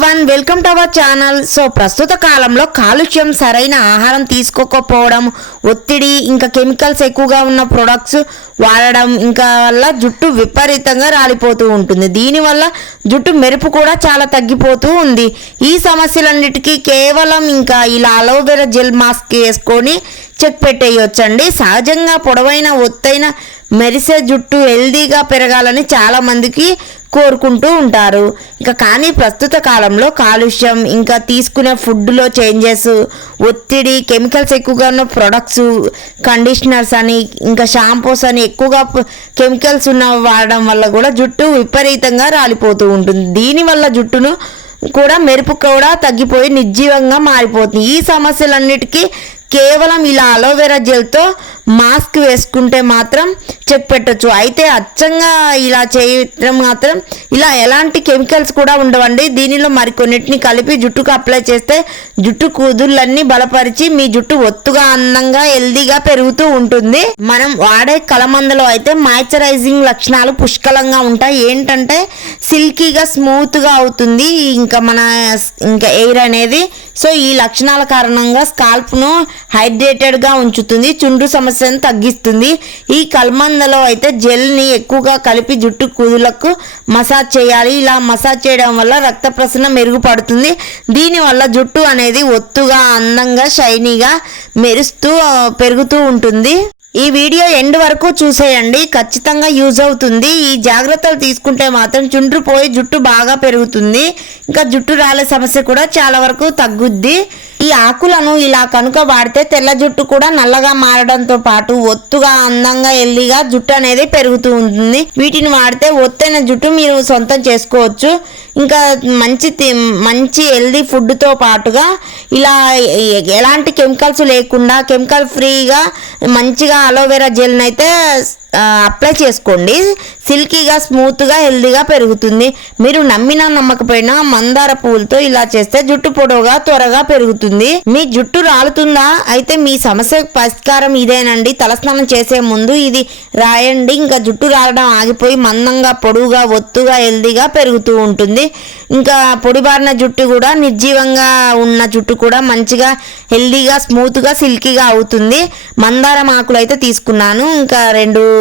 One welcome to our channel so ప్రస్తుత కాలంలో కాలుష్యం సరైన ఆహారం తీసుకోకపోవడం ఒత్తిడి ఇంకా కెమికల్స్ ఎక్కువగా ఉన్న ప్రొడక్ట్స్ వాడడం ఇంకా వల్ల జుట్టు విపరీతంగా రాలిపోతూ ఉంటుంది. దీనివల్ల జుట్టు మెరుపు కూడా చాలా తగ్గిపోతూ ఉంది. ఈ సమస్యలన్నిటికీ కేవలం ఇంకా ఇలా అలోవెరా జెల్ మాస్క్ వేసుకొని చెక్ పెట్టేయొచ్చండి. సహజంగా పొడవైన ఒత్తైన మెరిసే జుట్టు హెల్దీగా పెరగాలని చాలామందికి కోరుకుంటూ ఉంటారు. ఇంకా కానీ ప్రస్తుత కాలంలో కాలుష్యం ఇంకా తీసుకునే ఫుడ్లో చేంజెస్ ఒత్తిడి కెమికల్స్ ఎక్కువగా ఉన్న ప్రొడక్ట్స్ కండిషనర్స్ అని ఇంకా షాంపూస్ అని ఎక్కువగా కెమికల్స్ ఉన్న వాడడం వల్ల కూడా జుట్టు విపరీతంగా రాలిపోతూ ఉంటుంది. దీనివల్ల జుట్టును కూడా మెరుపు కూడా తగ్గిపోయి నిర్జీవంగా మారిపోతుంది. ఈ సమస్యలన్నిటికీ కేవలం ఇలా అలోవెరా జెల్తో మాస్క్ వేసుకుంటే మాత్రం చెక్ పెట్టచ్చు. అయితే అచ్చంగా ఇలా చేయడం మాత్రం ఇలా ఎలాంటి కెమికల్స్ కూడా ఉండవండి. దీనిలో మరికొన్నిటిని కలిపి జుట్టుకు అప్లై చేస్తే జుట్టు కుదుళ్ళన్నీ బలపరిచి మీ జుట్టు ఒత్తుగా అందంగా హెల్దీగా పెరుగుతూ ఉంటుంది. మనం వాడే కలమందలో అయితే మాయిశ్చరైజింగ్ లక్షణాలు పుష్కలంగా ఉంటాయి. ఏంటంటే సిల్కీగా స్మూత్గా అవుతుంది ఇంకా మన ఇంకా ఎయిర్ అనేది. సో ఈ లక్షణాల కారణంగా స్కాల్ప్ను హైడ్రేటెడ్గా ఉంచుతుంది. చుండ్రు సమస్యను తగ్గిస్తుంది. ఈ కల్మందలో అయితే జెల్ని ఎక్కువగా కలిపి జుట్టు కుదులకు మసాజ్ చేయాలి. ఇలా మసాజ్ చేయడం వల్ల రక్త ప్రసరణ మెరుగుపడుతుంది. దీనివల్ల జుట్టు అనేది ఒత్తుగా అందంగా షైనీగా మెరుస్తూ పెరుగుతూ ఉంటుంది. ఈ వీడియో ఎండ్ వరకు చూసేయండి. ఖచ్చితంగా యూజ్ అవుతుంది. ఈ జాగ్రత్తలు తీసుకుంటే మాత్రం చుండ్రు పోయి జుట్టు బాగా పెరుగుతుంది. ఇంకా జుట్టు రాలే సమస్య కూడా చాలా వరకు తగ్గుద్ది. ఈ ఆకులను ఇలా కనుక వాడితే తెల్ల జుట్టు కూడా నల్లగా మారడంతో పాటు ఒత్తుగా అందంగా ఎల్లిగా జుట్టు అనేది పెరుగుతూ ఉంటుంది. వీటిని వాడితే ఒత్తైన జుట్టు మీరు సొంతం చేసుకోవచ్చు. ఇంకా మంచి మంచి హెల్దీ ఫుడ్తో పాటుగా ఇలా ఎలాంటి కెమికల్స్ లేకుండా కెమికల్ ఫ్రీగా మంచిగా అలోవెరా జెల్ని అయితే అప్లై చేసుకోండి. సిల్కీగా స్మూత్గా హెల్దీగా పెరుగుతుంది. మీరు నమ్మినా నమ్మకపోయినా మందార పువ్వులతో ఇలా చేస్తే జుట్టు పొడవుగా త్వరగా పెరుగుతుంది. మీ జుట్టు రాలుతుందా? అయితే మీ సమస్య పరిష్కారం ఇదేనండి. తలస్నానం చేసే ముందు ఇది రాయండి. ఇంకా జుట్టు రాలడం ఆగిపోయి మందంగా పొడవుగా ఒత్తుగా హెల్దీగా పెరుగుతూ ఉంటుంది. ఇంకా పొడిబారిన జుట్టు కూడా నిర్జీవంగా ఉన్న జుట్టు కూడా మంచిగా హెల్దీగా స్మూత్గా సిల్కీగా అవుతుంది. మందారం ఆకులు అయితే తీసుకున్నాను. ఇంకా రెండు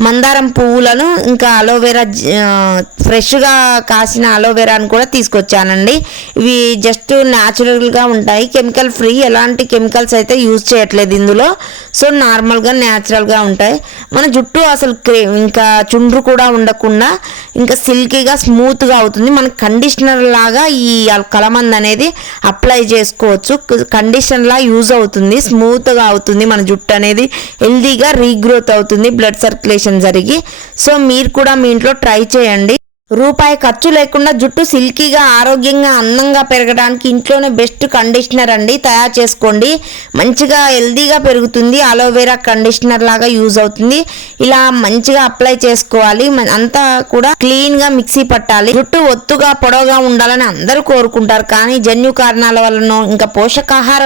మందారం పువ్వులను ఇంకా అలోవెరా జ- ఫ్రెష్గా కాసిన అలోవెరాను కూడా తీసుకొచ్చానండి. ఇవి జస్ట్ న్యాచురల్గా ఉంటాయి. కెమికల్ ఫ్రీ ఎలాంటి కెమికల్స్ అయితే యూజ్ చేయట్లేదు ఇందులో. సో నార్మల్గా న్యాచురల్గా ఉంటాయి. మన జుట్టు అసలు క్రే- ఇంకా చుండ్రు కూడా ఉండకుండా ఇంకా సిల్కీగా స్మూత్గా అవుతుంది. మన కండిషనర్ లాగా ఈ కలమంద్ అనేది అప్లై చేసుకోవచ్చు. కండిషన్లా యూజ్ అవుతుంది. స్మూత్గా అవుతుంది మన జుట్టు అనేది. హెల్దీగా రీగ్రోత్ అవుతుంది. బ్లడ్ సర్క్యులేషన్ జరిగి సో మీరు కూడా మీ ఇంట్లో ట్రై చేయండి. రూపాయి ఖర్చు లేకుండా జుట్టు సిల్కీగా ఆరోగ్యంగా అందంగా పెరగడానికి ఇంట్లోనే బెస్ట్ కండిషనర్ అండి. తయారు చేసుకోండి. మంచిగా హెల్దీగా పెరుగుతుంది. అలోవెరా కండిషనర్ లాగా యూజ్ అవుతుంది. ఇలా మంచిగా అప్లై చేసుకోవాలి. అంతా కూడా క్లీన్గా మిక్సీ పట్టాలి. జుట్టు ఒత్తుగా పొడవుగా ఉండాలని అందరూ కోరుకుంటారు. కానీ జన్యు కారణాల వలన ఇంకా పోషకాహార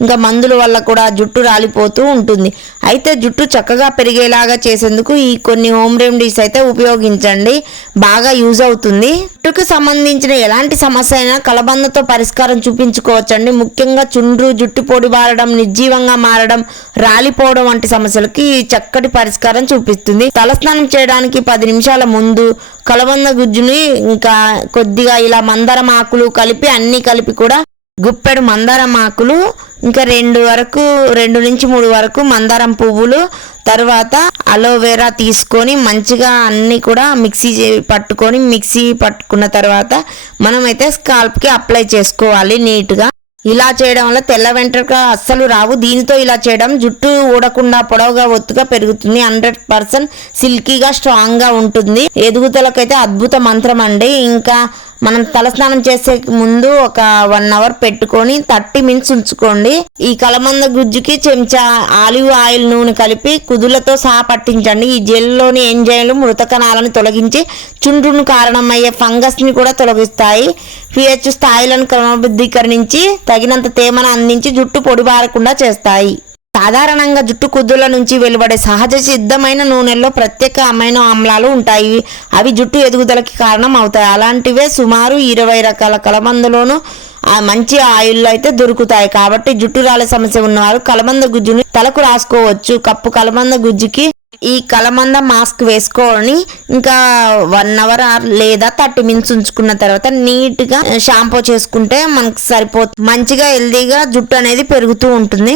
ఇంకా మందుల వల్ల కూడా జుట్టు రాలిపోతూ ఉంటుంది. అయితే జుట్టు చక్కగా పెరిగేలాగా చేసేందుకు ఈ కొన్ని హోమ్ రెమెడీస్ అయితే ఉపయోగించండి. బాగా యూజ్ అవుతుంది. జుట్టుకు సంబంధించిన ఎలాంటి సమస్య అయినా కలబందతో పరిష్కారం చూపించుకోవచ్చండి. ముఖ్యంగా చుండ్రు జుట్టు పొడి బారడం నిర్జీవంగా మారడం రాలిపోవడం వంటి సమస్యలకి ఈ చక్కటి పరిష్కారం చూపిస్తుంది. తలస్నానం చేయడానికి పది నిమిషాల ముందు కలబంద గుజ్జుని ఇంకా కొద్దిగా ఇలా మందారం ఆకులు కలిపి అన్ని కలిపి కూడా గుప్పెడు మందారం ఆకులు ఇంకా రెండు వరకు రెండు నుంచి మూడు వరకు మందారం పువ్వులు తర్వాత అలోవెరా తీసుకొని మంచిగా అన్నీ కూడా మిక్సీ పట్టుకొని మిక్సీ పట్టుకున్న తర్వాత మనమైతే స్కాల్ప్కి అప్లై చేసుకోవాలి నీట్గా. ఇలా చేయడం వల్ల తెల్ల వెంట్రుక అస్సలు రావు. దీనితో ఇలా చేయడం జుట్టు ఊడకుండా పొడవుగా ఒత్తుగా పెరుగుతుంది. హండ్రెడ్ పర్సెంట్ సిల్కీగా స్ట్రాంగ్గా ఉంటుంది. ఎదుగుదలకైతే అద్భుత మంత్రం అండి. ఇంకా మనం తలస్నానం చేసే ముందు ఒక వన్ అవర్ పెట్టుకొని థర్టీ మినిట్స్ ఉంచుకోండి. ఈ కలమంద గుజ్జుకి చెంచా ఆలివ్ ఆయిల్ నూనె కలిపి కుదులతో సహా పట్టించండి. ఈ జెల్లోని ఎంజైమ్లు మృత కణాలను తొలగించి చుండ్రును కారణమయ్యే ఫంగస్ని కూడా తొలగిస్తాయి. పిహెచ్ స్థాయిలను క్రమబద్ధీకరించి తగినంత తేమను అందించి జుట్టు పొడిబారకుండా చేస్తాయి. సాధారణంగా జుట్టు కుద్దుల నుంచి వెలువడే సహజ సిద్ధమైన నూనెల్లో ప్రత్యేక అమైనో ఆమ్లాలు ఉంటాయి. అవి జుట్టు ఎదుగుదలకి కారణం అవుతాయి. అలాంటివే సుమారు ఇరవై రకాల కలబందలోనూ మంచి ఆయిల్ అయితే దొరుకుతాయి. కాబట్టి జుట్టు రాళ్ళ సమస్య ఉన్నవారు కలబంద గుజ్జుని తలకు రాసుకోవచ్చు. కప్పు కలబంద గుజ్జుకి ఈ కలమంద మాస్క్ వేసుకొని ఇంకా వన్ అవర్ లేదా థర్టీ మినిట్స్ ఉంచుకున్న తర్వాత నీట్గా షాంపూ చేసుకుంటే మనకు సరిపోతుంది. మంచిగా హెల్దీగా జుట్టు అనేది పెరుగుతూ ఉంటుంది.